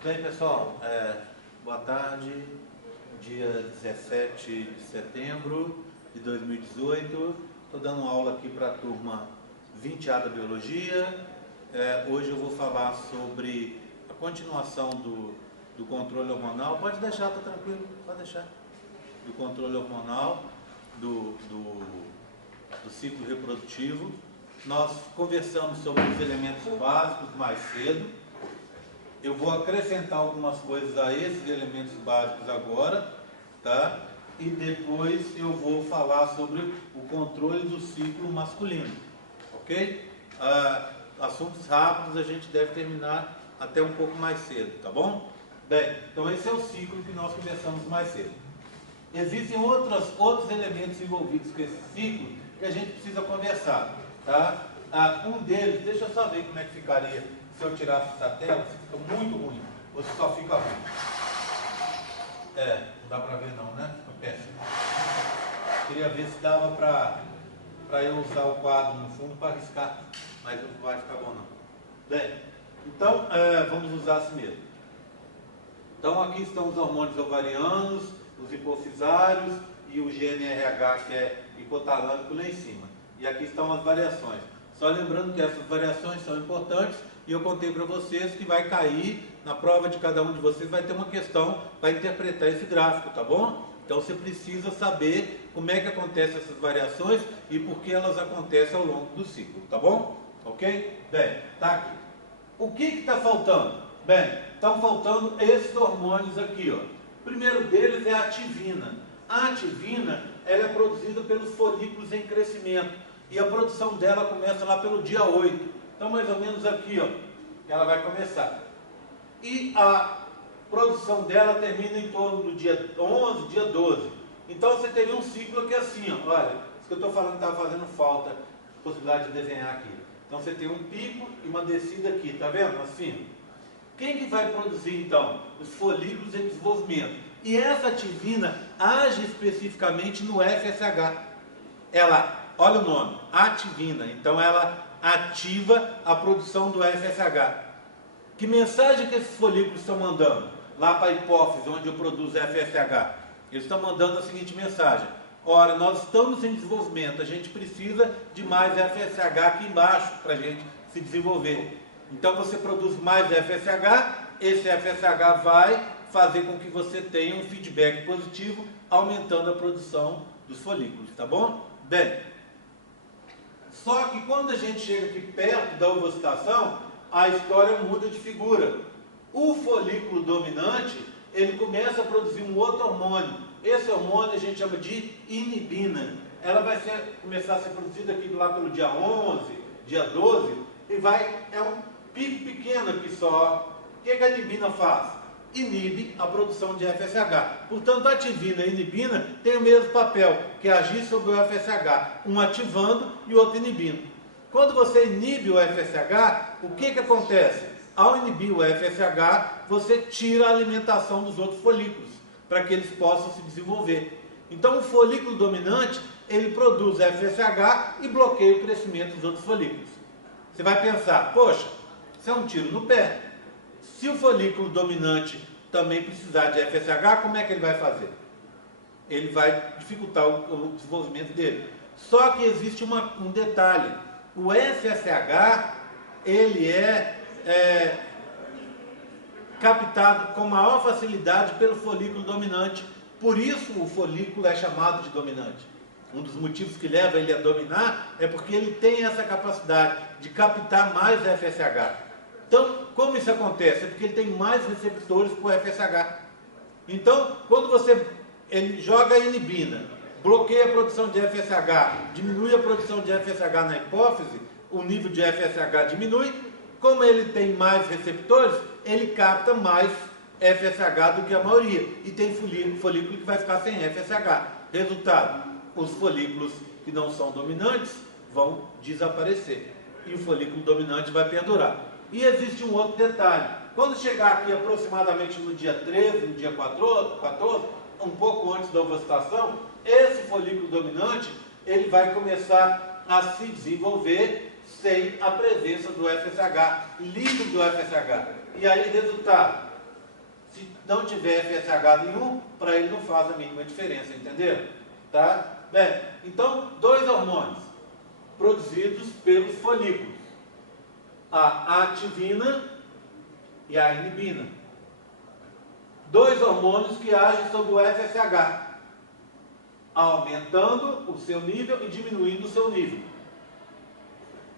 Bem, pessoal, boa tarde, dia 17 de setembro de 2018. Estou dando aula aqui para a turma 20A da Biologia. Hoje eu vou falar sobre a continuação do controle hormonal. Pode deixar, tá tranquilo, pode deixar. Do controle hormonal, do ciclo reprodutivo. Nós conversamos sobre os elementos básicos mais cedo. Eu vou acrescentar algumas coisas a esses elementos básicos agora, tá? E depois eu vou falar sobre o controle do ciclo masculino, ok? Assuntos rápidos a gente deve terminar até um pouco mais cedo, tá bom? Bem, então esse é o ciclo que nós conversamos mais cedo. Existem outros elementos envolvidos com esse ciclo que a gente precisa conversar, tá? Um deles, deixa eu só ver como é que ficaria se eu tirasse essa tela, se fica muito ruim, ou se só fica ruim. Não dá pra ver não, né? Fica péssimo. Queria ver se dava pra eu usar o quadro no fundo para riscar, mas não vai ficar bom não. Bem, então vamos usar assim mesmo. Então aqui estão os hormônios ovarianos, os hipofisários e o GNRH, que é hipotalâmico lá em cima. E aqui estão as variações. Só lembrando que essas variações são importantes e eu contei para vocês que vai cair, na prova de cada um de vocês vai ter uma questão para interpretar esse gráfico, tá bom? Então você precisa saber como é que acontecem essas variações e por que elas acontecem ao longo do ciclo, tá bom? Ok? Bem, tá aqui. O que está faltando? Bem, estão faltando esses hormônios aqui, ó. O primeiro deles é a ativina. A ativina, ela é produzida pelos folículos em crescimento. E a produção dela começa lá pelo dia 8. Então, mais ou menos aqui, ó, ela vai começar. E a produção dela termina em torno do dia 11, dia 12. Então, você teria um ciclo aqui assim, ó. Olha, isso que eu estou falando estava fazendo falta, possibilidade de desenhar aqui. Então, você tem um pico e uma descida aqui, tá vendo? Assim. Quem que vai produzir, então? Os folículos em desenvolvimento. E essa ativina age especificamente no FSH. Ela, olha o nome, ativina. Então ela ativa a produção do FSH. Que mensagem que esses folículos estão mandando? Lá para a hipófise, onde eu produzo FSH. Eles estão mandando a seguinte mensagem: ora, nós estamos em desenvolvimento, a gente precisa de mais FSH aqui embaixo para a gente se desenvolver. Então você produz mais FSH, esse FSH vai fazer com que você tenha um feedback positivo, aumentando a produção dos folículos, tá bom? Bem, só que quando a gente chega aqui perto da ovocitação, a história muda de figura. O folículo dominante, ele começa a produzir um outro hormônio. Esse hormônio a gente chama de inibina. Ela vai começar a ser produzida aqui lá pelo dia 11, dia 12, e é um pico pequeno aqui só. O que a inibina faz? Inibe a produção de FSH. Portanto, a ativina e a inibina têm o mesmo papel, que é agir sobre o FSH, um ativando e o outro inibindo. Quando você inibe o FSH, o que acontece? Ao inibir o FSH, você tira a alimentação dos outros folículos, para que eles possam se desenvolver. Então, o folículo dominante, ele produz FSH e bloqueia o crescimento dos outros folículos. Você vai pensar, poxa, isso é um tiro no pé. Se o folículo dominante também precisar de FSH, como é que ele vai fazer? Ele vai dificultar o desenvolvimento dele. Só que existe um detalhe. O FSH, ele é captado com maior facilidade pelo folículo dominante. Por isso o folículo é chamado de dominante. Um dos motivos que leva ele a dominar é porque ele tem essa capacidade de captar mais FSH. Então, como isso acontece? É porque ele tem mais receptores para o FSH. Então, quando ele joga a inibina, bloqueia a produção de FSH, diminui a produção de FSH na hipófise, o nível de FSH diminui. Como ele tem mais receptores, ele capta mais FSH do que a maioria. E tem folículo que vai ficar sem FSH. Resultado, os folículos que não são dominantes vão desaparecer. E o folículo dominante vai perdurar. E existe um outro detalhe. Quando chegar aqui aproximadamente no dia 13, no dia 14, um pouco antes da ovocitação, esse folículo dominante, ele vai começar a se desenvolver sem a presença do FSH, livre do FSH. E aí, resultado, Se não tiver FSH nenhum, para ele não faz a mínima diferença, entendeu? Tá? Bem, então, dois hormônios produzidos pelos folículos, a ativina e a inibina. Dois hormônios que agem sobre o FSH, aumentando o seu nível e diminuindo o seu nível,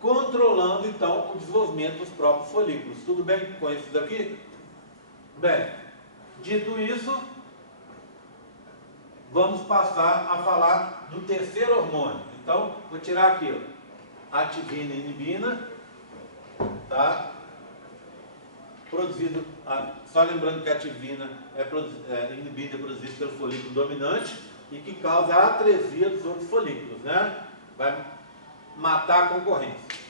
controlando então o desenvolvimento dos próprios folículos. Tudo bem com isso daqui? Bem, dito isso, vamos passar a falar do terceiro hormônio. Então, vou tirar aqui, ó, ativina e inibina, tá? Produzido, só lembrando que a ativina inibina é produzida pelo folículo dominante e que causa a atresia dos outros folículos, né? Vai matar a concorrência.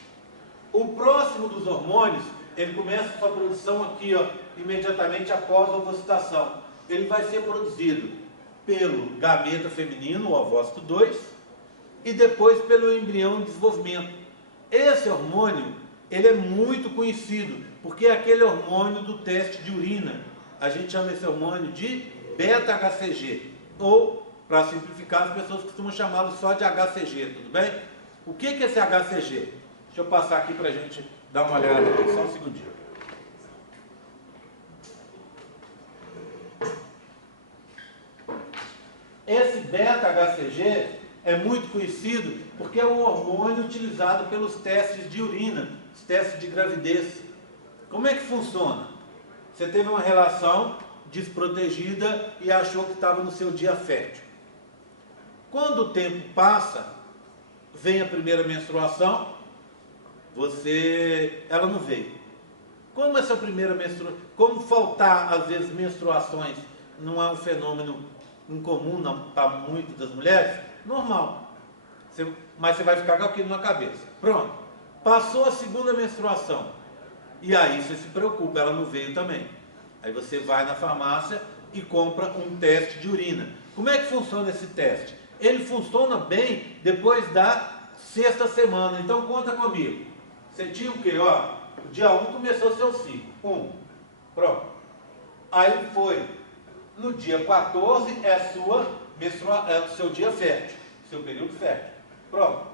O próximo dos hormônios, ele começa sua produção aqui, ó, imediatamente após a ovocitação. Ele vai ser produzido pelo gameta feminino, o ovócito 2, e depois pelo embrião em desenvolvimento. Esse hormônio, ele é muito conhecido, porque é aquele hormônio do teste de urina. A gente chama esse hormônio de beta-HCG, ou, para simplificar, as pessoas costumam chamá-lo só de HCG, tudo bem? O que é esse HCG? Deixa eu passar aqui para a gente dar uma olhada aqui, só um segundinho. Esse beta-HCG é muito conhecido porque é um hormônio utilizado pelos testes de urina, os testes de gravidez. Como é que funciona? Você teve uma relação desprotegida e achou que estava no seu dia fértil. Quando o tempo passa, vem a primeira menstruação, ela não veio. Como essa primeira menstruação, como faltar às vezes menstruações não é um fenômeno incomum para muitas das mulheres, normal. Mas você vai ficar com aquilo na cabeça. Pronto. Passou a segunda menstruação. E aí você se preocupa, ela não veio também. Aí você vai na farmácia e compra um teste de urina. Como é que funciona esse teste? Ele funciona bem depois da sexta semana. Então conta comigo. Você tinha o quê? Ó, o dia 1 começou seu ciclo. 1. Pronto. Aí foi. No dia 14 é o seu dia fértil, seu período fértil. Pronto.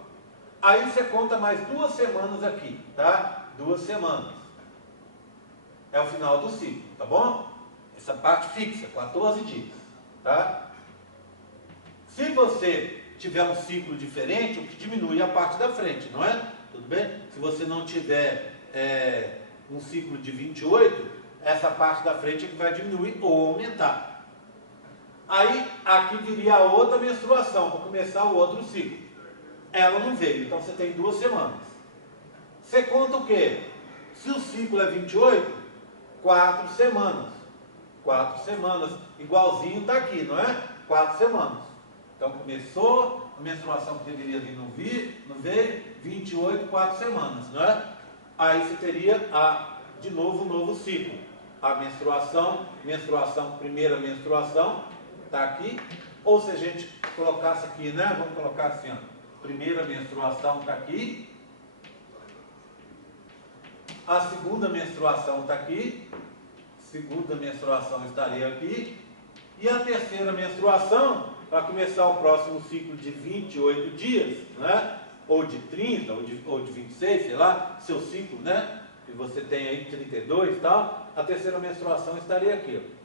Aí você conta mais 2 semanas aqui, tá? 2 semanas. É o final do ciclo, tá bom? Essa parte fixa, 14 dias, tá? Se você tiver um ciclo diferente, o que diminui a parte da frente, não é? Tudo bem? Se você não tiver um ciclo de 28, essa parte da frente é que vai diminuir ou aumentar. Aí, aqui viria a outra menstruação, para começar o outro ciclo. Ela não veio, então você tem 2 semanas. Você conta o quê? Se o ciclo é 28, 4 semanas. 4 semanas, igualzinho está aqui, não é? 4 semanas. Então começou, a menstruação que deveria vir não veio, 28, 4 semanas, não é? Aí você teria de novo um novo ciclo. A menstruação, primeira menstruação, está aqui. Ou se a gente colocasse aqui, né? Vamos colocar assim, ó. Primeira menstruação está aqui. A segunda menstruação está aqui. Segunda menstruação estaria aqui. E a terceira menstruação, para começar o próximo ciclo de 28 dias, né? Ou de 30, ou de 26, sei lá, seu ciclo, né? Que você tem aí 32 e tal, a terceira menstruação estaria aqui, ó.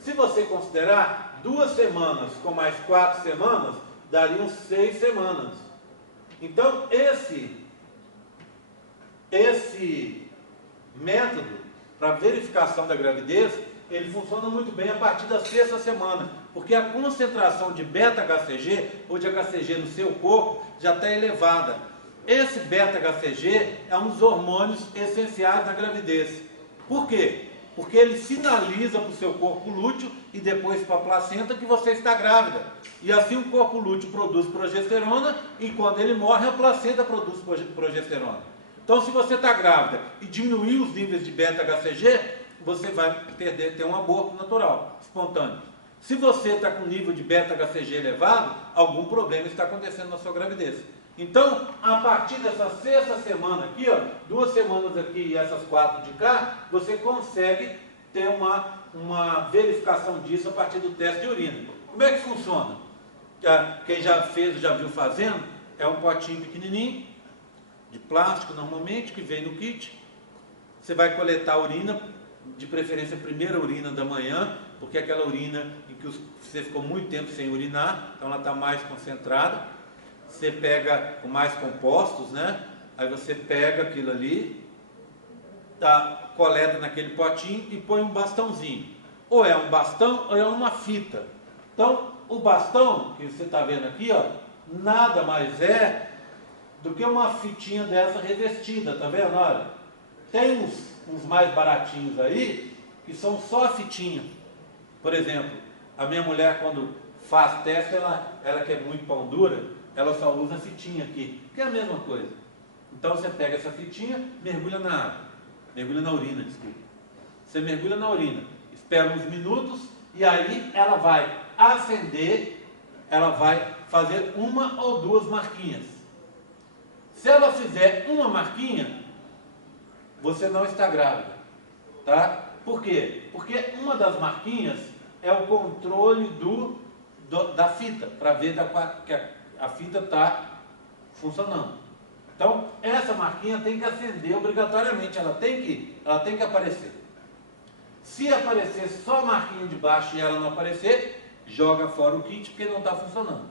Se você considerar 2 semanas com mais 4 semanas, dariam 6 semanas. Então, esse método para verificação da gravidez, ele funciona muito bem a partir da 6ª semana, porque a concentração de beta-HCG ou de HCG no seu corpo já está elevada. Esse beta-HCG é um dos hormônios essenciais da gravidez. Por quê? Porque ele sinaliza para o seu corpo lúteo e depois para a placenta que você está grávida. E assim o corpo lúteo produz progesterona e quando ele morre a placenta produz progesterona. Então se você está grávida e diminuir os níveis de beta-HCG, você vai ter um aborto natural, espontâneo. Se você está com nível de beta-HCG elevado, algum problema está acontecendo na sua gravidez. Então, a partir dessa 6ª semana aqui, ó, 2 semanas aqui e essas 4 de cá, você consegue ter uma verificação disso a partir do teste de urina. Como é que funciona? Quem já fez, já viu fazendo, é um potinho pequenininho, de plástico normalmente, que vem no kit. Você vai coletar a urina, de preferência a primeira urina da manhã, porque é aquela urina em que você ficou muito tempo sem urinar, então ela está mais concentrada. Você pega com mais compostos, né? Aí você pega aquilo ali, coleta naquele potinho e põe um bastãozinho. Ou é um bastão ou é uma fita. Então, o bastão que você está vendo aqui, ó, nada mais é do que uma fitinha dessa revestida, tá vendo? Olha, tem uns mais baratinhos aí que são só a fitinha. Por exemplo, a minha mulher, quando faz teste, ela que é muito pão dura, ela só usa a fitinha aqui, que é a mesma coisa. Então você pega essa fitinha, mergulha na água, mergulha na urina, desculpa. Você mergulha na urina, espera uns minutos e aí ela vai acender, ela vai fazer uma ou duas marquinhas. Se ela fizer uma marquinha, você não está grávida, tá? Por quê? Porque uma das marquinhas é o controle da fita, para ver que a fita está funcionando. Então, essa marquinha tem que acender obrigatoriamente, ela tem que aparecer. Se aparecer só a marquinha de baixo e ela não aparecer, joga fora o kit porque não está funcionando.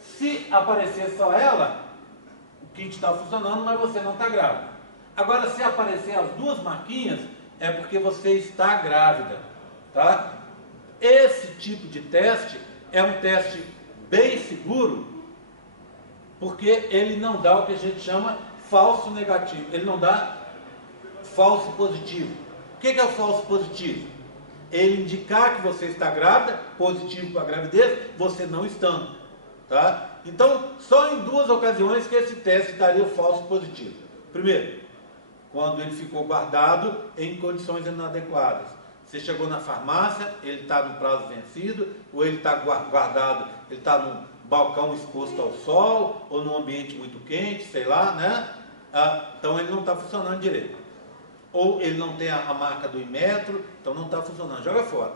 Se aparecer só ela, o kit está funcionando, mas você não está grávida. Agora, se aparecer as duas marquinhas, é porque você está grávida, tá? Esse tipo de teste é um teste bem seguro, porque ele não dá o que a gente chama falso negativo, ele não dá falso positivo. O que é o falso positivo? Ele indicar que você está grávida, positivo para a gravidez, você não estando, tá? Então, só em duas ocasiões que esse teste daria o falso positivo. Primeiro, quando ele ficou guardado em condições inadequadas. Você chegou na farmácia, ele está no prazo vencido, ou ele está guardado, ele está num balcão exposto ao sol, ou num ambiente muito quente, sei lá, né? Então ele não está funcionando direito. Ou ele não tem a marca do Inmetro, então não está funcionando, joga fora,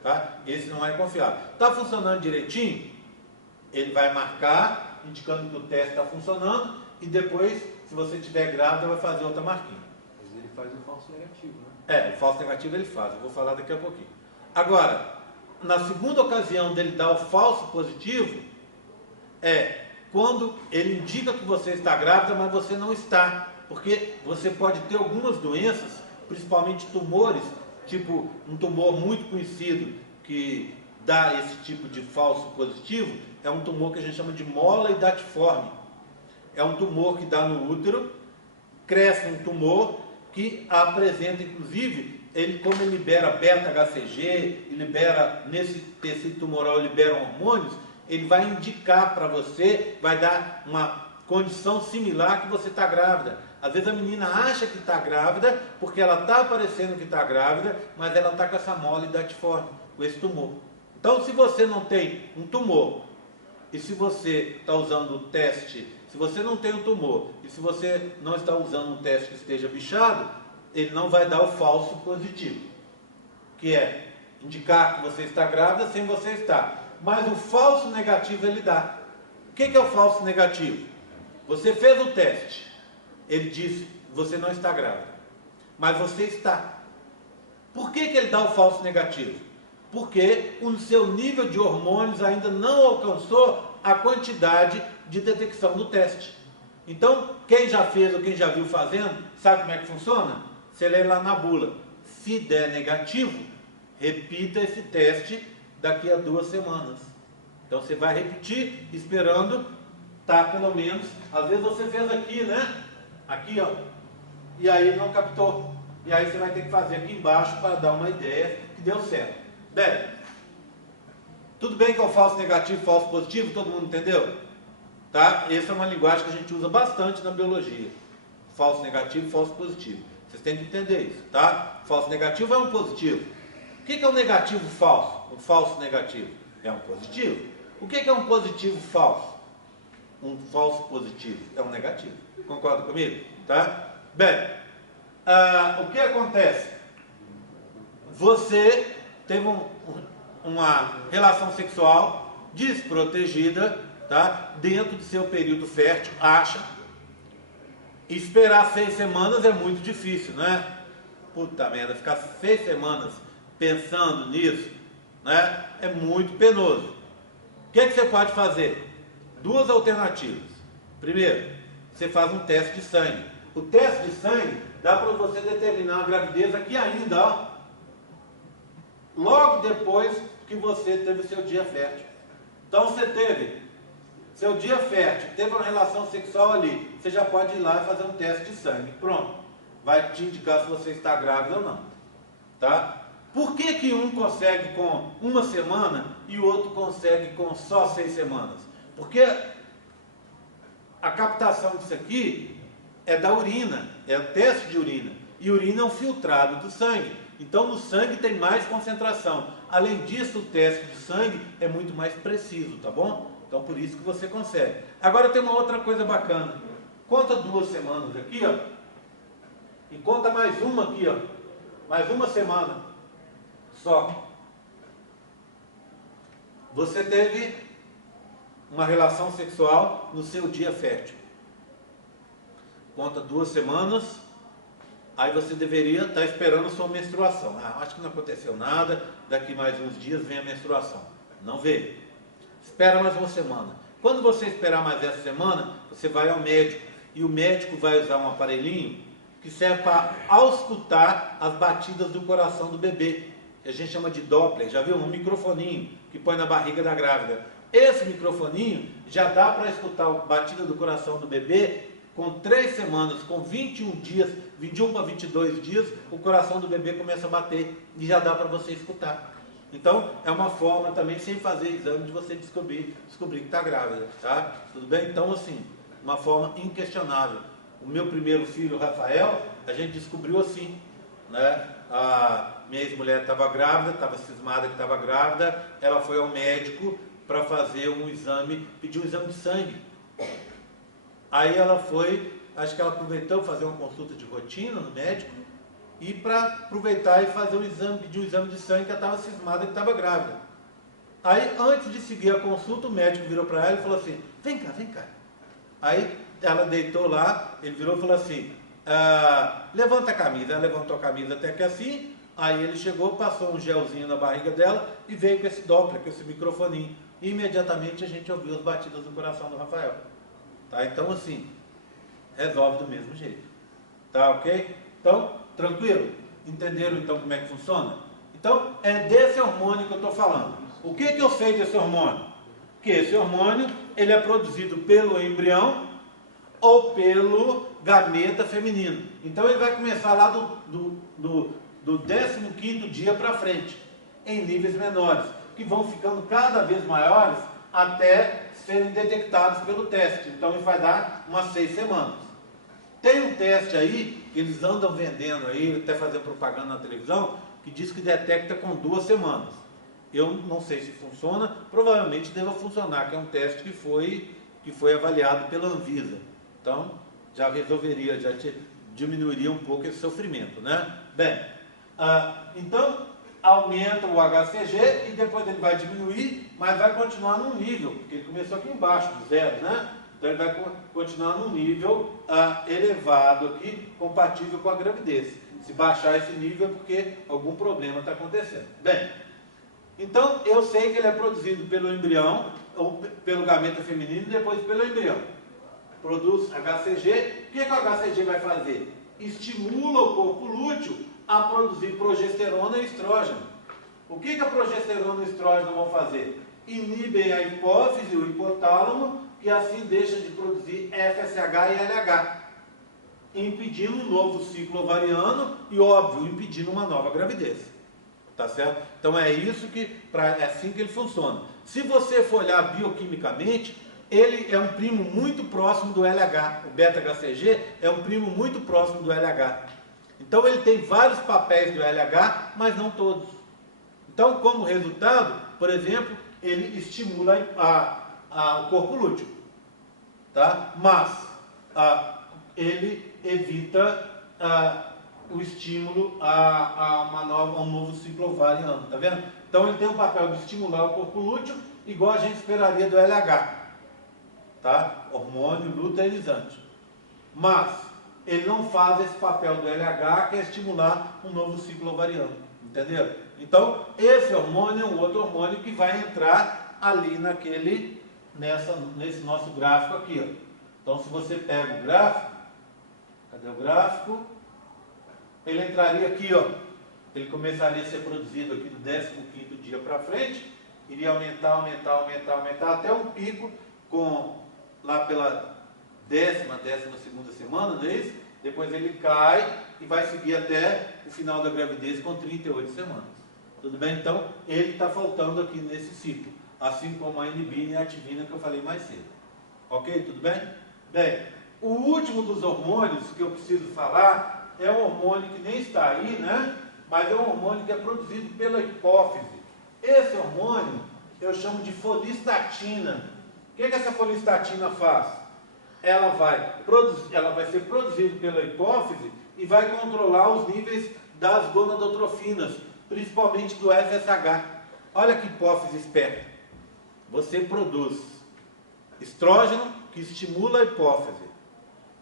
tá? Esse não é confiável. Está funcionando direitinho, ele vai marcar, indicando que o teste está funcionando, e depois, se você estiver grávida, vai fazer outra marquinha. Mas ele faz um falso negativo, né? O falso negativo ele faz, eu vou falar daqui a pouquinho. Agora, na segunda ocasião dele dar o falso positivo, é quando ele indica que você está grávida, mas você não está, porque você pode ter algumas doenças, principalmente tumores, tipo um tumor muito conhecido que dá esse tipo de falso positivo, é um tumor que a gente chama de mola hidatiforme. É um tumor que dá no útero, cresce um tumor que apresenta, inclusive, como ele libera beta-HCG, nesse tecido tumoral, libera hormônios, ele vai indicar para você, vai dar uma condição similar que você está grávida. Às vezes a menina acha que está grávida, porque ela está aparecendo que está grávida, mas ela está com essa mola hidatiforme, com esse tumor. Então, se você não tem um tumor, e se você está usando o teste, se você não tem um tumor, e se você não está usando um teste que esteja bichado, ele não vai dar o falso positivo, que é indicar que você está grávida sem você estar. Mas o falso negativo ele dá. O que é o falso negativo? Você fez o teste, ele disse que você não está grávida, mas você está. Por que ele dá o falso negativo? Porque o seu nível de hormônios ainda não alcançou a quantidade de detecção do teste. Então, quem já fez ou quem já viu fazendo, sabe como é que funciona? Você lê lá na bula, se der negativo, repita esse teste daqui a 2 semanas. Então você vai repetir, esperando, tá, pelo menos, às vezes você fez aqui, né? Aqui, ó, e aí não captou. E aí você vai ter que fazer aqui embaixo para dar uma ideia que deu certo. Bem, tudo bem que é o falso negativo, falso positivo, todo mundo entendeu? Tá? Essa é uma linguagem que a gente usa bastante na biologia. Falso negativo, falso positivo. Vocês têm que entender isso, tá? Falso negativo é um positivo. O que é um negativo falso? Um falso negativo é um positivo. O que é um positivo falso? Um falso positivo é um negativo. Concorda comigo? Tá? Bem, o que acontece? você teve uma relação sexual desprotegida, tá? Dentro do seu período fértil, acha. Esperar 6 semanas é muito difícil, né? Puta merda, ficar 6 semanas pensando nisso, né? É muito penoso. O que você pode fazer? 2 alternativas. Primeiro, você faz um teste de sangue. O teste de sangue dá para você determinar a gravidez aqui ainda, ó, logo depois que você teve o seu dia fértil. Então você teve seu dia fértil, teve uma relação sexual ali, você já pode ir lá e fazer um teste de sangue. Pronto. Vai te indicar se você está grávida ou não. Tá? Por que que um consegue com 1 semana e o outro consegue com só 6 semanas? Porque a captação disso aqui é da urina, é o teste de urina. E urina é um filtrado do sangue. Então no sangue tem mais concentração. Além disso, o teste de sangue é muito mais preciso, tá bom? Então por isso que você consegue. Agora tem uma outra coisa bacana. Conta 2 semanas aqui, ó. E conta mais uma aqui, ó. Mais 1 semana. Só. Você teve uma relação sexual no seu dia fértil. Conta 2 semanas. Aí você deveria estar esperando a sua menstruação. Ah, acho que não aconteceu nada. Daqui mais uns dias vem a menstruação. Não veio. Espera mais 1 semana. Quando você esperar mais essa semana, você vai ao médico. E o médico vai usar um aparelhinho que serve para auscultar as batidas do coração do bebê. Que a gente chama de Doppler. Já viu? Um microfoninho que põe na barriga da grávida. Esse microfoninho já dá para escutar a batida do coração do bebê com 3 semanas, com 21 dias, 21 para 22 dias, o coração do bebê começa a bater e já dá para você escutar. Então, é uma forma também, sem fazer exame, de você descobrir que está grávida, tá? Tudo bem? Então, assim, uma forma inquestionável. O meu primeiro filho, Rafael, a gente descobriu assim, né? A minha ex-mulher estava grávida, estava cismada que estava grávida, ela foi ao médico para fazer um exame, pediu um exame de sangue. Aí ela foi, acho que ela aproveitou fazer uma consulta de rotina no médico e para aproveitar e fazer um exame, pedir um exame de sangue, que ela estava cismada que estava grávida. Aí, antes de seguir a consulta, o médico virou para ela e falou assim: vem cá, vem cá. Aí ela deitou lá, ele virou e falou assim: levanta a camisa. Ela levantou a camisa até que assim, aí ele chegou, passou um gelzinho na barriga dela e veio com esse Doppler, com esse microfoninho. E imediatamente a gente ouviu as batidas do coração do Rafael. Tá? Então assim, resolve do mesmo jeito. Tá ok? Então, tranquilo? Entenderam então como é que funciona? Então, é desse hormônio que eu estou falando. O que eu sei desse hormônio? Que esse hormônio, ele é produzido pelo embrião ou pelo gameta feminino. Então ele vai começar lá do 15º dia para frente, em níveis menores, que vão ficando cada vez maiores até serem detectados pelo teste. Então ele vai dar umas 6 semanas. Tem um teste aí, que eles andam vendendo aí, até fazendo propaganda na televisão, que diz que detecta com 2 semanas. Eu não sei se funciona, provavelmente deva funcionar, que é um teste que foi avaliado pela Anvisa. Então, já resolveria, já diminuiria um pouco esse sofrimento, né? Bem, então, aumenta o HCG e depois ele vai diminuir, mas vai continuar num nível, porque ele começou aqui embaixo, do 0, né? Então ele vai continuar num nível elevado aqui, compatível com a gravidez. Se baixar esse nível é porque algum problema está acontecendo. Bem, então eu sei que ele é produzido pelo embrião, ou pelo gameta feminino, e depois pelo embrião. Produz HCG. O que o HCG vai fazer? Estimula o corpo lúteo a produzir progesterona e estrógeno. O que a progesterona e o estrógeno vão fazer? Inibem a hipófise e o hipotálamo, que assim deixam de produzir FSH e LH, impedindo um novo ciclo ovariano e, óbvio, impedindo uma nova gravidez. Tá certo? Então é isso é assim que ele funciona. Se você for olhar bioquimicamente, ele é um primo muito próximo do LH. O beta-HCG é um primo muito próximo do LH. Então ele tem vários papéis do LH, mas não todos. Então, como resultado, por exemplo, ele estimula o corpo lúteo, tá? Mas ele evita o estímulo a um novo ciclo ovariano, tá vendo? Então ele tem o papel de estimular o corpo lúteo, igual a gente esperaria do LH, tá? Hormônio luteinizante. Mas ele não faz esse papel do LH, que é estimular um novo ciclo ovariano, entenderam? Então esse hormônio é um outro hormônio que vai entrar ali nesse nosso gráfico aqui, ó. Então se você pega o gráfico, cadê o gráfico? Ele entraria aqui, ó. Ele começaria a ser produzido aqui do 15º dia para frente, iria aumentar até um pico lá pela 12ª semana, não é isso? Depois ele cai e vai seguir até o final da gravidez com 38 semanas. Tudo bem? Então, ele está faltando aqui nesse ciclo, assim como a inibina e a ativina que eu falei mais cedo. Ok? Tudo bem? Bem, o último dos hormônios que eu preciso falar é um hormônio que nem está aí, né? Mas é um hormônio que é produzido pela hipófise. Esse hormônio eu chamo de folistatina. O que essa folistatina faz? Ela vai ser produzida pela hipófise e vai controlar os níveis das gonadotrofinas, principalmente do FSH. Olha que hipófise esperta. Você produz estrógeno que estimula a hipófise.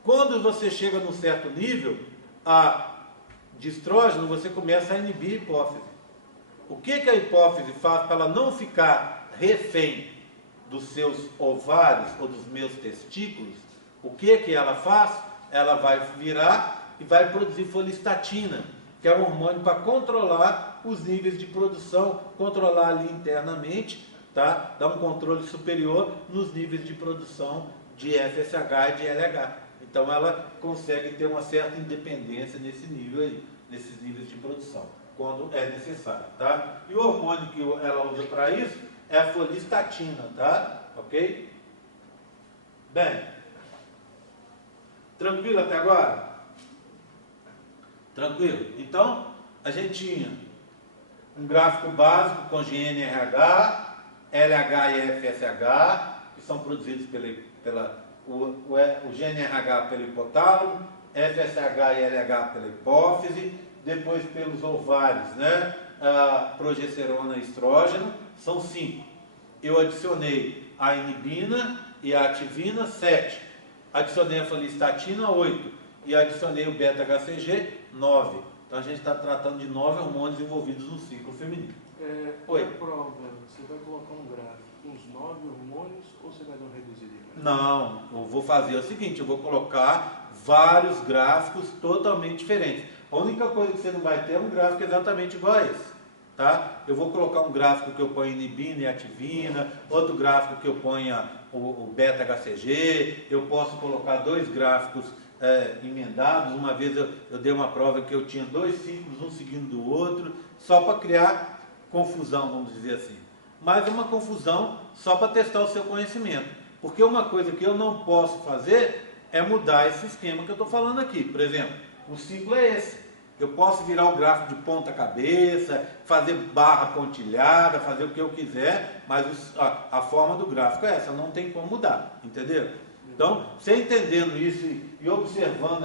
Quando você chega num certo nível de estrógeno, você começa a inibir a hipófise. O que a hipófise faz para ela não ficar refém dos seus ovários ou dos meus testículos? O que ela faz? Ela vai virar e vai produzir folistatina, que é um hormônio para controlar os níveis de produção, controlar ali internamente, tá? Dar um controle superior nos níveis de produção de FSH e de LH. Então ela consegue ter uma certa independência nesse nível aí, nesses níveis de produção, quando é necessário, tá? E o hormônio que ela usa para isso é a folistatina, tá? Ok? Bem, tranquilo até agora? Tranquilo? Então, a gente tinha um gráfico básico com GNRH, LH e FSH, que são produzidos o GNRH pelo hipotálamo, FSH e LH pela hipófise, depois pelos ovários, né? Progesterona e estrógeno, são 5. Eu adicionei a inibina e a ativina, 7. Adicionei a folistatina, 8. E adicionei o beta-HCG, 9. Então a gente está tratando de 9 hormônios envolvidos no ciclo feminino. Oi. A prova, você vai colocar um gráfico com os 9 hormônios ou você vai dar uma reduzida? Não, eu vou fazer o seguinte, eu vou colocar vários gráficos totalmente diferentes. A única coisa que você não vai ter é um gráfico exatamente igual a esse, tá? Eu vou colocar um gráfico que eu ponho inibina e ativina, outro gráfico que eu ponha o beta-HCG, eu posso colocar 2 gráficos emendados. Uma vez eu dei uma prova que eu tinha 2 ciclos, um seguindo do outro, só para criar confusão, vamos dizer assim. Mas uma confusão só para testar o seu conhecimento. Porque uma coisa que eu não posso fazer é mudar esse esquema que eu estou falando aqui. Por exemplo, o ciclo é esse. Eu posso virar o gráfico de ponta cabeça, fazer barra pontilhada, fazer o que eu quiser, mas a forma do gráfico é essa, não tem como mudar, entendeu? Então, você entendendo isso e observando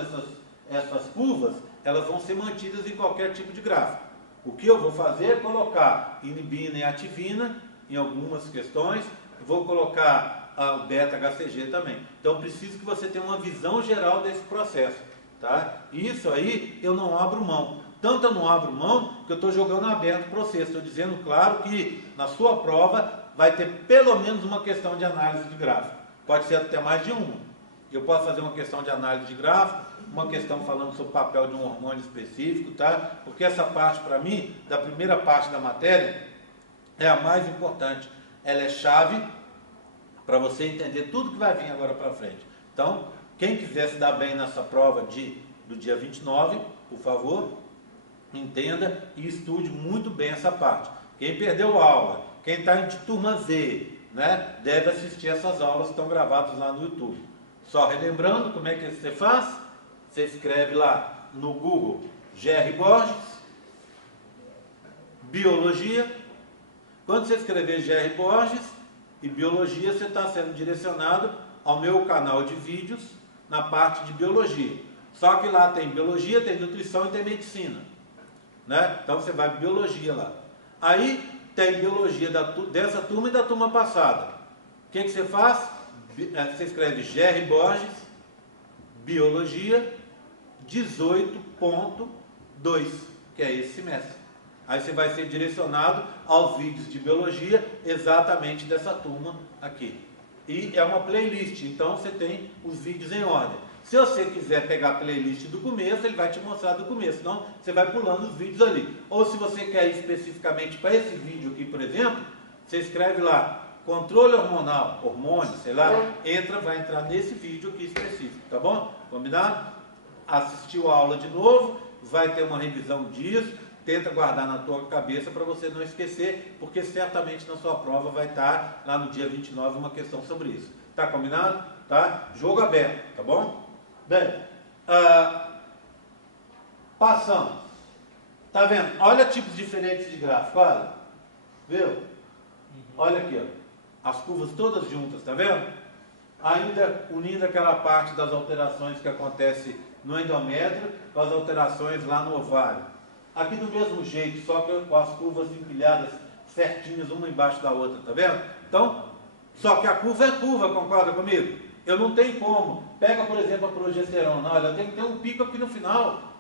essas curvas, elas vão ser mantidas em qualquer tipo de gráfico. O que eu vou fazer é colocar inibina e ativina em algumas questões, vou colocar o beta-HCG também. Então, preciso que você tenha uma visão geral desse processo, tá? Isso aí eu não abro mão. Tanto eu não abro mão que eu estou jogando aberto para você. Estou dizendo, claro, que na sua prova vai ter pelo menos uma questão de análise de gráfico. Pode ser até mais de uma. Eu posso fazer uma questão de análise de gráfico, uma questão falando sobre o papel de um hormônio específico, tá? Porque essa parte, para mim, da primeira parte da matéria, é a mais importante. Ela é chave para você entender tudo que vai vir agora para frente. Então, quem quiser se dar bem nessa prova do dia 29, por favor, entenda e estude muito bem essa parte. Quem perdeu aula, quem está em turma Z, né, deve assistir essas aulas que estão gravadas lá no YouTube. Só relembrando como é que você faz, você escreve lá no Google GR Borges, Biologia. Quando você escrever GR Borges e Biologia, você está sendo direcionado ao meu canal de vídeos na parte de Biologia. Só que lá tem biologia, tem nutrição e tem medicina, né? Então você vai biologia lá. Aí tem biologia dessa turma e da turma passada. O que você faz? Você escreve Gerry Borges, biologia 18.2, que é esse semestre. Aí você vai ser direcionado aos vídeos de biologia exatamente dessa turma aqui. E é uma playlist, então você tem os vídeos em ordem. Se você quiser pegar a playlist do começo, ele vai te mostrar do começo, senão você vai pulando os vídeos ali. Ou se você quer ir especificamente para esse vídeo aqui, por exemplo, você escreve lá, controle hormonal, hormônio, sei lá, vai entrar nesse vídeo aqui específico, tá bom? Combinado? Assistiu a aula de novo, vai ter uma revisão disso, tenta guardar na tua cabeça para você não esquecer, porque certamente na sua prova vai estar, lá no dia 29, uma questão sobre isso. Tá combinado? Tá? Jogo aberto, tá bom? Bem, passamos. Tá vendo? Olha tipos diferentes de gráfico, olha. Viu? Olha aqui, ó. As curvas todas juntas, tá vendo? Ainda unindo aquela parte das alterações que acontece no endométrio com as alterações lá no ovário. Aqui do mesmo jeito, só que com as curvas empilhadas certinhas, uma embaixo da outra, tá vendo? Então, só que a curva é curva, concorda comigo? Eu não tenho como. Pega, por exemplo, a progesterona. Olha, eu tenho que ter um pico aqui no final.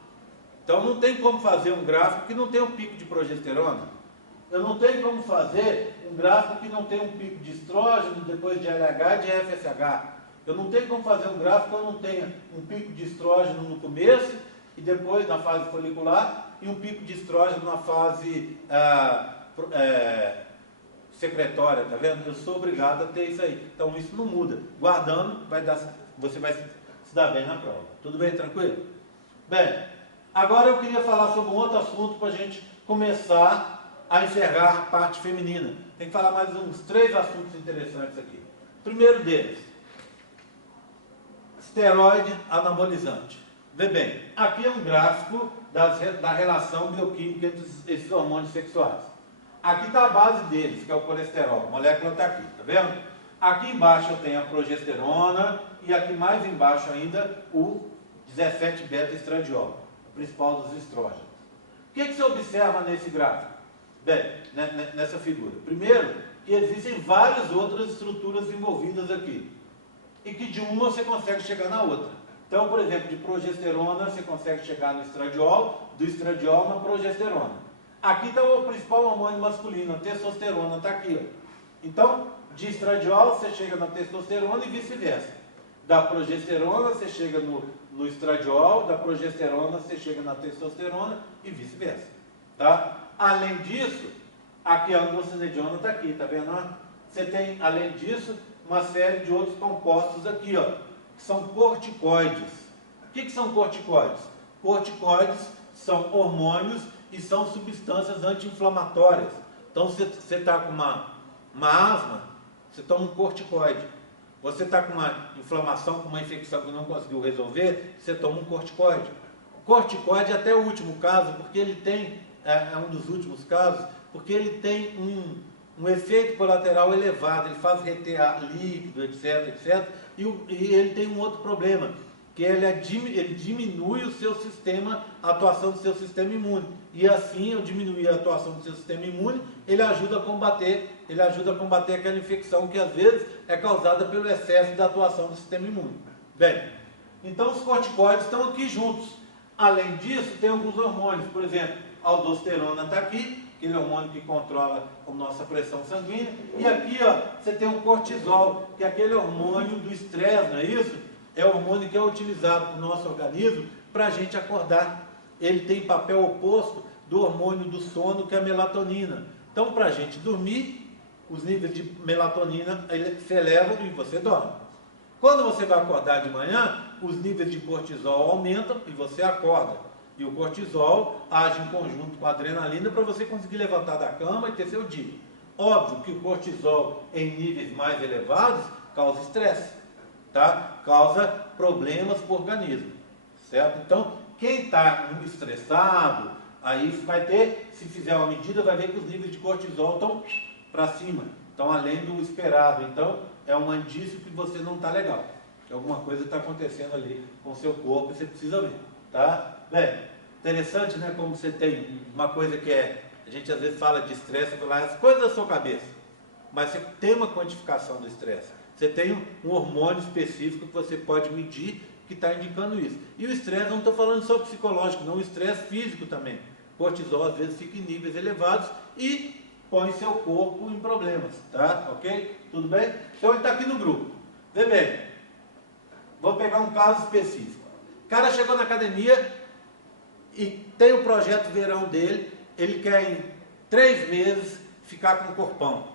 Então, não tem como fazer um gráfico que não tem um pico de progesterona. Eu não tenho como fazer um gráfico que não tem um pico de estrógeno, depois de LH e de FSH. Eu não tenho como fazer um gráfico que eu não tenha um pico de estrógeno no começo e depois na fase folicular e um pico de estrógeno na fase secretória, tá vendo? Eu sou obrigado a ter isso aí. Então isso não muda. Guardando, você vai se dar bem na prova. Tudo bem? Tranquilo? Bem, agora eu queria falar sobre um outro assunto para a gente começar a enxergar a parte feminina. Tem que falar mais uns 3 assuntos interessantes aqui. Primeiro deles, esteroide anabolizante. Vê bem, aqui é um gráfico da relação bioquímica entre esses hormônios sexuais. Aqui está a base deles, que é o colesterol. A molécula está aqui, tá vendo? Aqui embaixo eu tenho a progesterona e aqui mais embaixo ainda o 17-beta-estradiol, o principal dos estrógenos. O que você observa nesse gráfico? Bem, nessa figura. Primeiro, que existem várias outras estruturas envolvidas aqui. E que de uma você consegue chegar na outra. Então, por exemplo, de progesterona você consegue chegar no estradiol, do estradiol na progesterona. Aqui está o principal hormônio masculino, a testosterona está aqui. Ó. Então, de estradiol você chega na testosterona e vice-versa. Da progesterona você chega no estradiol, da progesterona você chega na testosterona e vice-versa. Tá? Além disso, aqui a androstenediona está aqui, tá vendo? Você tem, além disso, uma série de outros compostos aqui, ó, que são corticoides. O que são corticoides? Corticoides são hormônios e são substâncias anti-inflamatórias. Então, você está com uma asma, você toma um corticoide. Você está com uma inflamação, com uma infecção que não conseguiu resolver, você toma um corticoide. O corticoide é até o último caso, porque ele tem, é um dos últimos casos, porque ele tem um efeito colateral elevado, ele faz reter líquido, etc, etc, e ele tem um outro problema, que ele diminui o seu sistema, a atuação do seu sistema imune. E assim, ao diminuir a atuação do seu sistema imune, ele ajuda a combater aquela infecção que às vezes é causada pelo excesso da atuação do sistema imune. Bem, então os corticoides estão aqui juntos. Além disso, tem alguns hormônios, por exemplo, a aldosterona está aqui, aquele hormônio que controla a nossa pressão sanguínea, e aqui ó, você tem o cortisol, que é aquele hormônio do estresse, não é isso? É o hormônio que é utilizado no nosso organismo para a gente acordar. Ele tem papel oposto do hormônio do sono, que é a melatonina. Então, para a gente dormir, os níveis de melatonina se elevam e você dorme. Quando você vai acordar de manhã, os níveis de cortisol aumentam e você acorda. E o cortisol age em conjunto com a adrenalina para você conseguir levantar da cama e ter seu dia. Óbvio que o cortisol em níveis mais elevados causa estresse, tá? Causa problemas para o organismo, certo? Então, quem está estressado, aí vai ter, se fizer uma medida, vai ver que os níveis de cortisol estão para cima, estão além do esperado. Então, é um indício que você não está legal. que alguma coisa está acontecendo ali com o seu corpo e você precisa ver, tá? Bem, interessante, né, como você tem uma coisa que a gente às vezes fala de estresse, você fala as coisas da sua cabeça, mas você tem uma quantificação do estresse, você tem um hormônio específico que você pode medir que está indicando isso. E o estresse, não estou falando só psicológico, não, o estresse físico também. Cortisol às vezes fica em níveis elevados e põe seu corpo em problemas, tá? Ok? Tudo bem? Então ele está aqui no grupo. Vê bem, vou pegar um caso específico. O cara chegou na academia e tem o projeto verão dele, ele quer em 3 meses ficar com um corpão.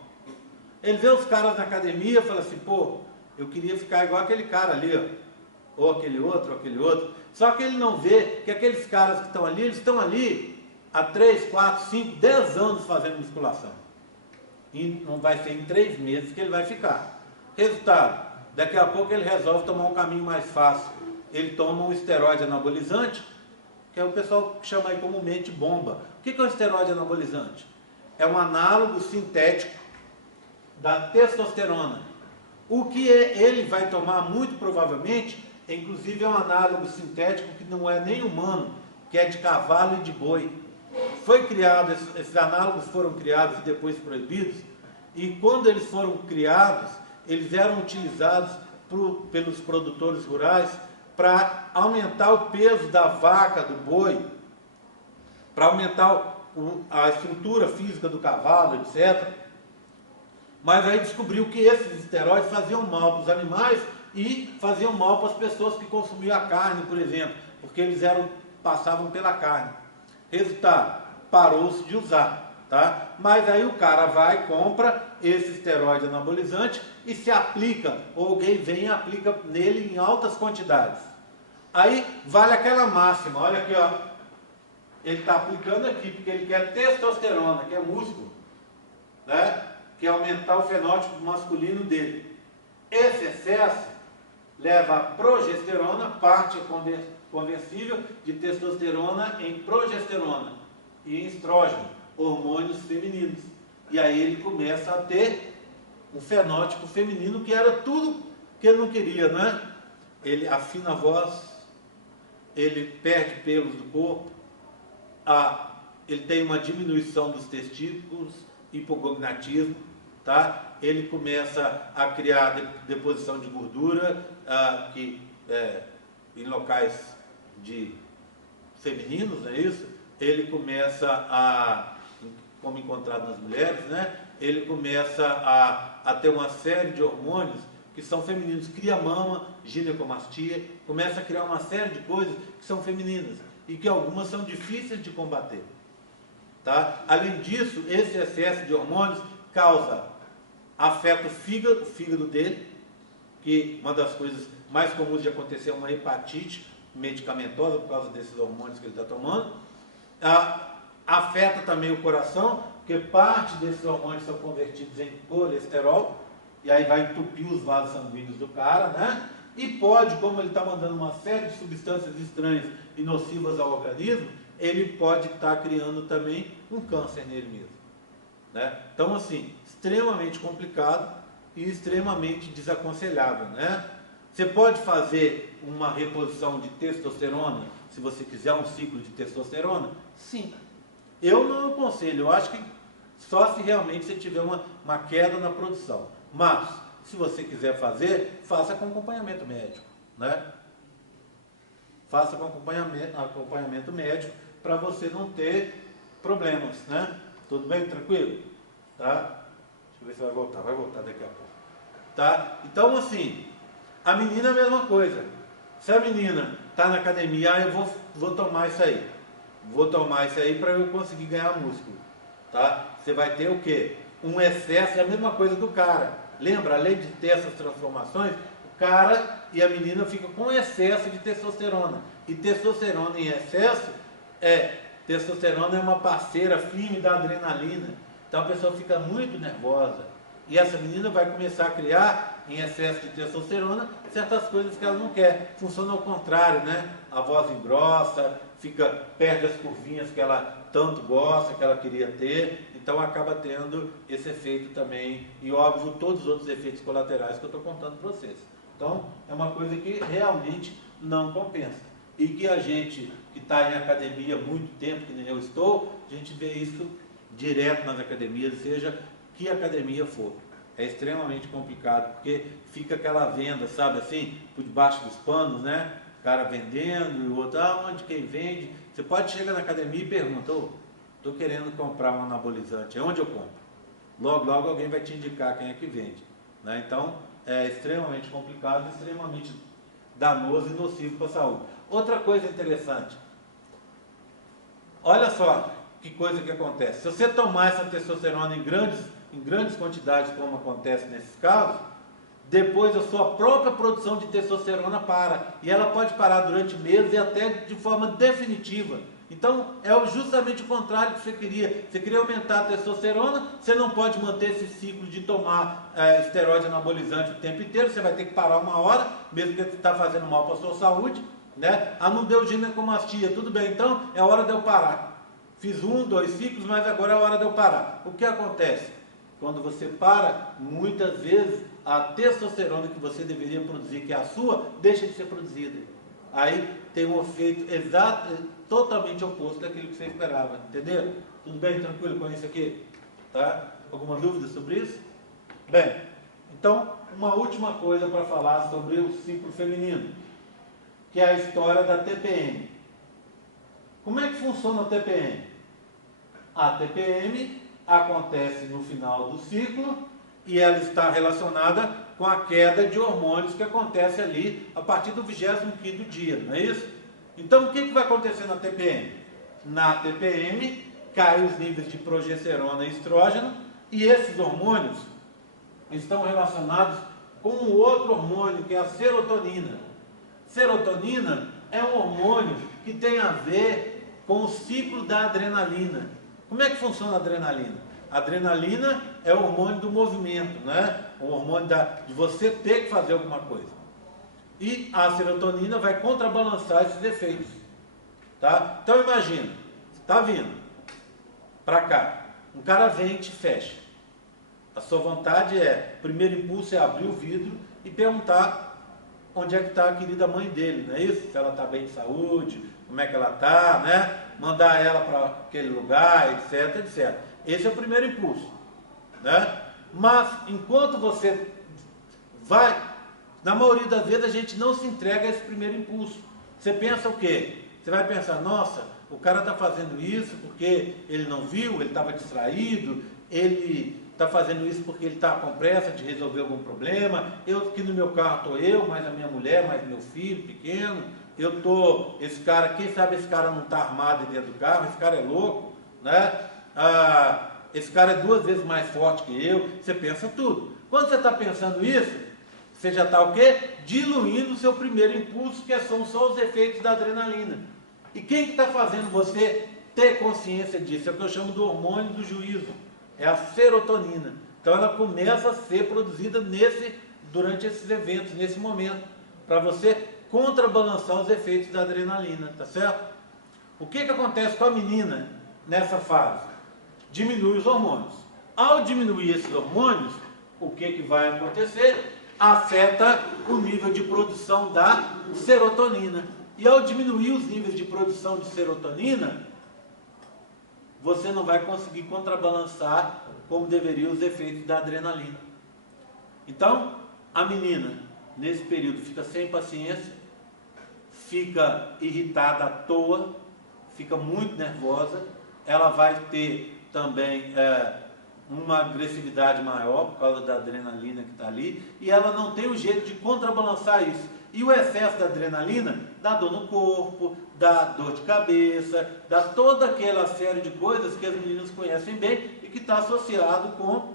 Ele vê os caras na academia e fala assim, pô, eu queria ficar igual aquele cara ali, ó, ou aquele outro. Só que ele não vê que aqueles caras que estão ali, eles estão ali há 3, 4, 5, 10 anos fazendo musculação. E não vai ser em 3 meses que ele vai ficar. Resultado, daqui a pouco ele resolve tomar um caminho mais fácil. Ele toma um esteroide anabolizante, que é o pessoal chama aí comumente bomba. O que é um esteroide anabolizante? É um análogo sintético da testosterona. O que ele vai tomar muito provavelmente, inclusive é um análogo sintético que não é nem humano, que é de cavalo e de boi. Foi criado, esses análogos foram criados e depois proibidos, e quando eles foram criados, eles eram utilizados pelos produtores rurais para aumentar o peso da vaca, do boi, para aumentar a estrutura física do cavalo, etc. Mas aí descobriu que esses esteroides faziam mal para os animais e faziam mal para as pessoas que consumiam a carne, por exemplo, porque eles passavam pela carne. Resultado, parou-se de usar, tá? Mas aí o cara vai, compra esse esteroide anabolizante e se aplica, ou alguém vem e aplica nele em altas quantidades. Aí vale aquela máxima, olha aqui, ó. Ele está aplicando aqui porque ele quer testosterona, que é músculo, né? Que é aumentar o fenótipo masculino dele. Esse excesso leva a progesterona, parte conversível de testosterona em progesterona e em estrógeno, hormônios femininos. E aí ele começa a ter um fenótipo feminino que era tudo que ele não queria, né? Ele afina a voz, ele perde pelos do corpo, ele tem uma diminuição dos testículos, hipogognatismo, tá? Ele começa a criar deposição de gordura em locais femininos, não é isso? Ele começa como encontrado nas mulheres, né? Ele começa a ter uma série de hormônios que são femininos, cria mama, ginecomastia, começa a criar uma série de coisas que são femininas e que algumas são difíceis de combater, tá? Além disso, esse excesso de hormônios afeta o fígado dele, que uma das coisas mais comuns de acontecer é uma hepatite medicamentosa por causa desses hormônios que ele está tomando. Afeta também o coração, porque parte desses hormônios são convertidos em colesterol, e aí vai entupir os vasos sanguíneos do cara, né? E pode, como ele está mandando uma série de substâncias estranhas e nocivas ao organismo, ele pode estar criando também um câncer nele mesmo, né? Então, assim, extremamente complicado e extremamente desaconselhável, né? Você pode fazer uma reposição de testosterona, se você quiser um ciclo de testosterona? Sim. Eu não aconselho, eu acho que só se realmente você tiver uma queda na produção. Mas, se você quiser fazer, faça com acompanhamento médico, né? Faça com acompanhamento médico para você não ter problemas, né? Tudo bem? Tranquilo? Tá? Deixa eu ver se vai voltar daqui a pouco. Tá? Então, assim, a menina é a mesma coisa. Se a menina está na academia, eu vou tomar isso aí. Vou tomar isso aí para eu conseguir ganhar músculo. Tá? Você vai ter o quê? Um excesso, é a mesma coisa do cara. Lembra, além de ter essas transformações, o cara e a menina ficam com excesso de testosterona. E testosterona em excesso testosterona é uma parceira firme da adrenalina. Então a pessoa fica muito nervosa. E essa menina vai começar a criar, em excesso de testosterona, certas coisas que ela não quer. Funciona ao contrário, né? A voz engrossa, perde as curvinhas que ela tanto gosta, que ela queria ter. Então acaba tendo esse efeito também. E óbvio, todos os outros efeitos colaterais que eu estou contando para vocês. Então, é uma coisa que realmente não compensa. E que a gente que está em academia há muito tempo, que nem eu estou, a gente vê isso direto nas academias, seja que academia for. É extremamente complicado, porque fica aquela venda, sabe assim, por debaixo dos panos, né? O cara vendendo e o outro, onde quem vende? Você pode chegar na academia e pergunta, estou querendo comprar um anabolizante, onde eu compro? Logo, logo alguém vai te indicar quem é que vende. Né? Então, é extremamente complicado, extremamente danoso e nocivo para a saúde. Outra coisa interessante, olha só que coisa que acontece. Se você tomar essa testosterona em grandes quantidades, como acontece nesses casos, depois a sua própria produção de testosterona para. E ela pode parar durante meses e até de forma definitiva. Então, é justamente o contrário que você queria. Você queria aumentar a testosterona, você não pode manter esse ciclo de tomar esteroide anabolizante o tempo inteiro, você vai ter que parar uma hora, mesmo que está fazendo mal para a sua saúde. Né? Não deu ginecomastia, tudo bem, então é hora de eu parar. Fiz 1, 2 ciclos, mas agora é hora de eu parar. O que acontece? Quando você para, muitas vezes a testosterona que você deveria produzir, que é a sua, deixa de ser produzida. Aí tem um efeito exato, totalmente oposto daquilo que você esperava, entendeu? Tudo bem, tranquilo com isso aqui? Tá? Alguma dúvida sobre isso? Bem, então, uma última coisa para falar sobre o ciclo feminino, que é a história da TPM. Como é que funciona a TPM? A TPM acontece no final do ciclo e ela está relacionada com a queda de hormônios que acontece ali a partir do 25º dia, não é isso? Então, o que vai acontecer na TPM? Na TPM, caem os níveis de progesterona e estrógeno e esses hormônios estão relacionados com um outro hormônio, que é a serotonina. Serotonina é um hormônio que tem a ver com o ciclo da adrenalina. Como é que funciona a adrenalina? A adrenalina é o hormônio do movimento, né? O hormônio de você ter que fazer alguma coisa. E a serotonina vai contrabalançar esses efeitos. Tá? Então imagina, está vindo para cá, um cara vem e te fecha. A sua vontade o primeiro impulso é abrir o vidro e perguntar onde é que está a querida mãe dele, não é isso? Se ela está bem de saúde, como é que ela está, né? Mandar ela para aquele lugar, etc, etc. Esse é o primeiro impulso, né? Mas, enquanto você vai, na maioria das vezes a gente não se entrega a esse primeiro impulso. Você pensa o quê? Você vai pensar, nossa, o cara está fazendo isso porque ele não viu, ele estava distraído, ele está fazendo isso porque ele está com pressa de resolver algum problema, aqui no meu carro estou eu, mais a minha mulher, mais meu filho pequeno, esse cara, quem sabe esse cara não está armado dentro do carro, esse cara é louco, né? Esse cara é 2 vezes mais forte que eu, você pensa tudo. Quando você está pensando isso, você já está o quê? Diluindo o seu primeiro impulso, que são só os efeitos da adrenalina. E quem está fazendo você ter consciência disso? É o que eu chamo do hormônio do juízo. É a serotonina. Então ela começa a ser produzida durante esses eventos, nesse momento, para você contrabalançar os efeitos da adrenalina, tá certo? O que acontece com a menina nessa fase? Diminui os hormônios. Ao diminuir esses hormônios, o que vai acontecer? Afeta o nível de produção da serotonina. E ao diminuir os níveis de produção de serotonina, você não vai conseguir contrabalançar como deveriam os efeitos da adrenalina. Então, a menina, nesse período, fica sem paciência, fica irritada à toa, fica muito nervosa, ela vai ter também uma agressividade maior por causa da adrenalina que está ali, e ela não tem o jeito de contrabalançar isso. E o excesso da adrenalina dá dor no corpo, dá dor de cabeça, dá toda aquela série de coisas que as meninas conhecem bem e que está associado com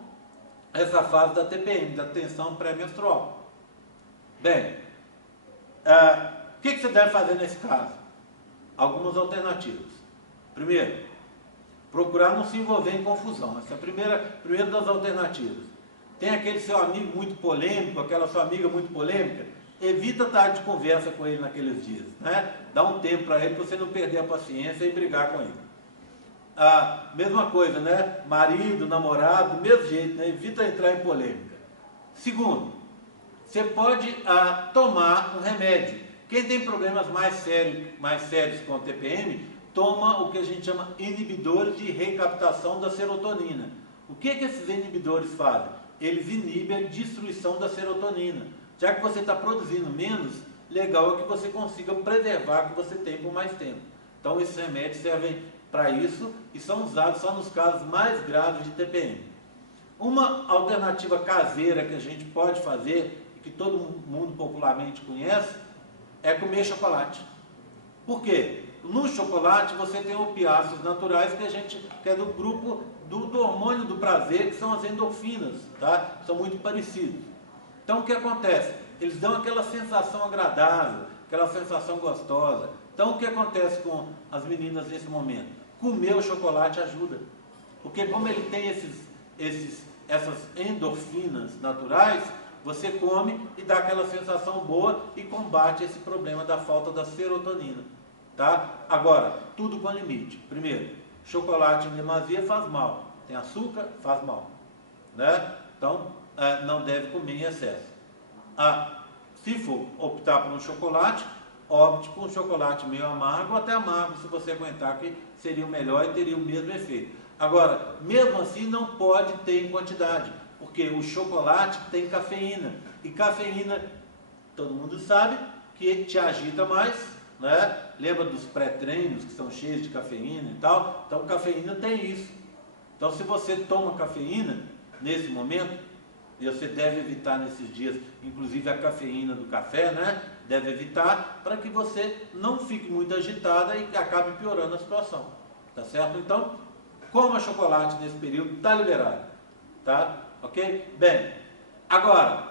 essa fase da TPM, da tensão pré-menstrual. Bem, o que você deve fazer nesse caso? Algumas alternativas. Primeiro, procurar não se envolver em confusão. Essa é a primeira das alternativas. Tem aquele seu amigo muito polêmico, aquela sua amiga muito polêmica, evita estar de conversa com ele naqueles dias, né? Dá um tempo para ele, para você não perder a paciência e brigar com ele. Mesma coisa, né? Marido, namorado, do mesmo jeito, né? Evita entrar em polêmica. Segundo, você pode tomar um remédio. Quem tem problemas mais sérios com o TPM, toma o que a gente chama inibidores de recaptação da serotonina. O que esses inibidores fazem? Eles inibem a destruição da serotonina. Já que você está produzindo menos, legal é que você consiga preservar o que você tem por mais tempo. Então esses remédios servem para isso e são usados só nos casos mais graves de TPM. Uma alternativa caseira que a gente pode fazer, e que todo mundo popularmente conhece, é comer chocolate. Por quê? No chocolate você tem opiáceos naturais que é do grupo do hormônio do prazer, que são as endorfinas, tá? São muito parecidos. Então o que acontece? Eles dão aquela sensação agradável, aquela sensação gostosa. Então o que acontece com as meninas nesse momento? Comer o chocolate ajuda. Porque como ele tem essas endorfinas naturais, você come e dá aquela sensação boa e combate esse problema da falta da serotonina. Tá? Agora, tudo com limite. Primeiro, chocolate em demasia faz mal. Tem açúcar, faz mal. Né? Então, não deve comer em excesso. Se for optar por um chocolate, opte por um chocolate meio amargo ou até amargo, se você aguentar, que seria o melhor e teria o mesmo efeito. Agora, mesmo assim, não pode ter em quantidade, porque o chocolate tem cafeína. E cafeína, todo mundo sabe, que te agita mais. Né? Lembra dos pré-treinos que são cheios de cafeína e tal? Então cafeína tem isso. Então se você toma cafeína nesse momento, e você deve evitar nesses dias, inclusive a cafeína do café, né? Deve evitar para que você não fique muito agitada e acabe piorando a situação. Tá certo? Então, coma chocolate nesse período, tá liberado. Tá? Ok? Bem, agora,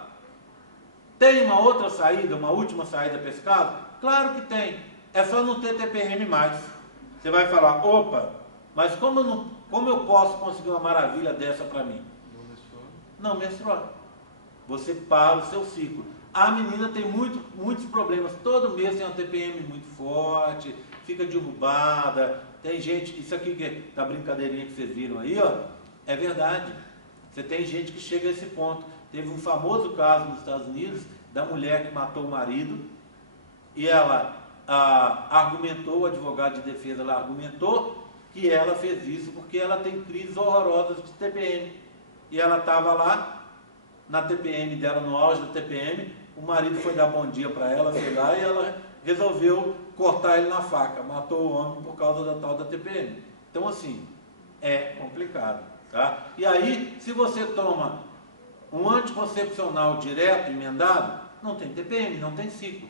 tem uma outra saída, uma última saída para esse caso? Claro que tem, é só não ter TPM mais. Você vai falar, opa, mas como eu posso conseguir uma maravilha dessa para mim? Não menstruar. Você para o seu ciclo. A menina tem muitos problemas, todo mês tem uma TPM muito forte, fica derrubada, tem gente, isso aqui que é da brincadeirinha que vocês viram aí, ó, é verdade. Você tem gente que chega a esse ponto. Teve um famoso caso nos Estados Unidos, da mulher que matou o marido, e ela argumentou, o advogado de defesa ela argumentou que ela fez isso porque ela tem crises horrorosas de TPM. E ela estava lá, na TPM dela, no auge da TPM, o marido foi dar bom dia para ela, sei lá, e ela resolveu cortar ele na faca, matou o homem por causa da tal da TPM. Então assim, é complicado. Tá? E aí, se você toma um anticoncepcional direto, emendado, não tem TPM, não tem ciclo.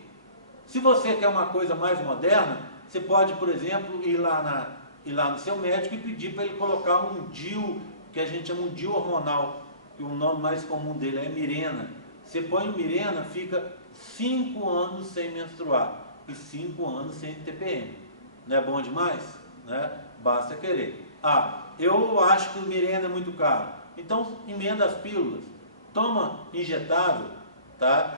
Se você quer uma coisa mais moderna, você pode, por exemplo, ir lá no seu médico e pedir para ele colocar um DIU, que a gente chama um DIU hormonal, que o nome mais comum dele é Mirena. Você põe o Mirena, fica 5 anos sem menstruar e 5 anos sem TPM. Não é bom demais? Né? Basta querer. Eu acho que o Mirena é muito caro. Então, emenda as pílulas. Toma injetável, tá?